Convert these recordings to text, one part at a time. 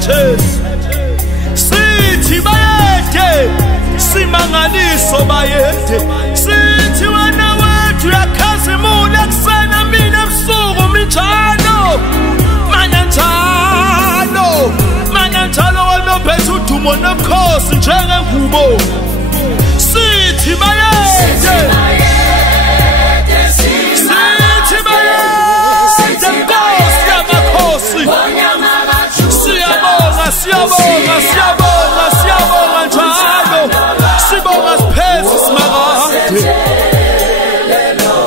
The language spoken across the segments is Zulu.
Jesu. Sithi bayede simangaliso bayede, sithi wena wethu uyakhazimula kusena mina ebusuku minjalo mananjalo wena ophethe udumo nobukhosi njengengubo. Sithi bayede Siyabonga njalo, sibonga sipheze simakade.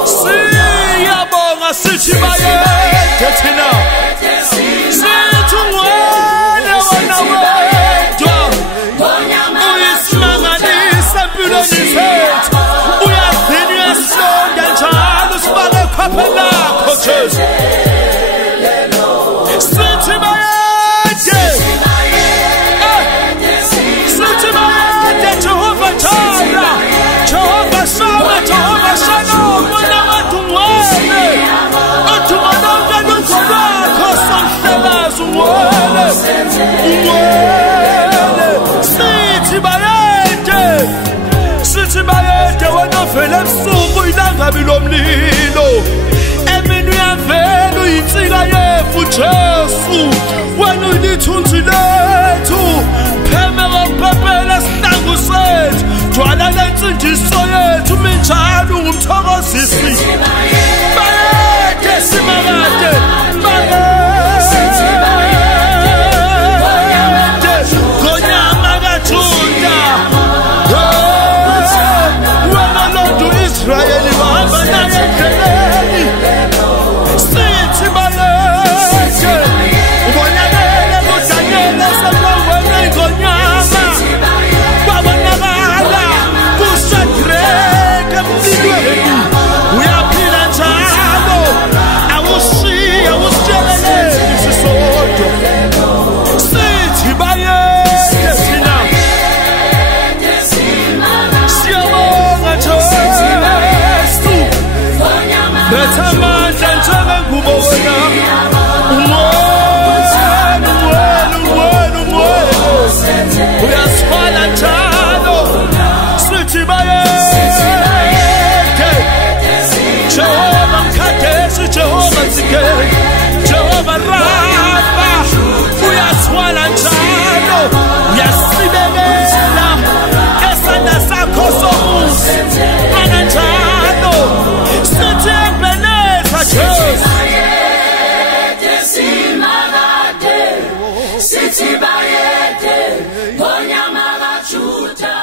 Siyabonga sithi bayede thina, sithi ungwele wena wedwa, uyisimangalisa empilweni zethu, uyazini uyasonda njalo sibake ekhwaphe lakho Jesu. Sithi sithi bayede wena vele ebusuku ilangabi lomlilo, emini uyavela uyinsika yefu Jesu, wena uyilithunzi lethu, pheme kokuphephela sihlangu sethu, jwala lensindiso yethu minjalo ungumthokozisi. Bayede simakade Jehovah Rafa, uyaswala njalo, uyasibekela esandla sakho somusa, mananjalo sithi Ebeneza Jesu. Sithi bayede ngonyama kaJuda.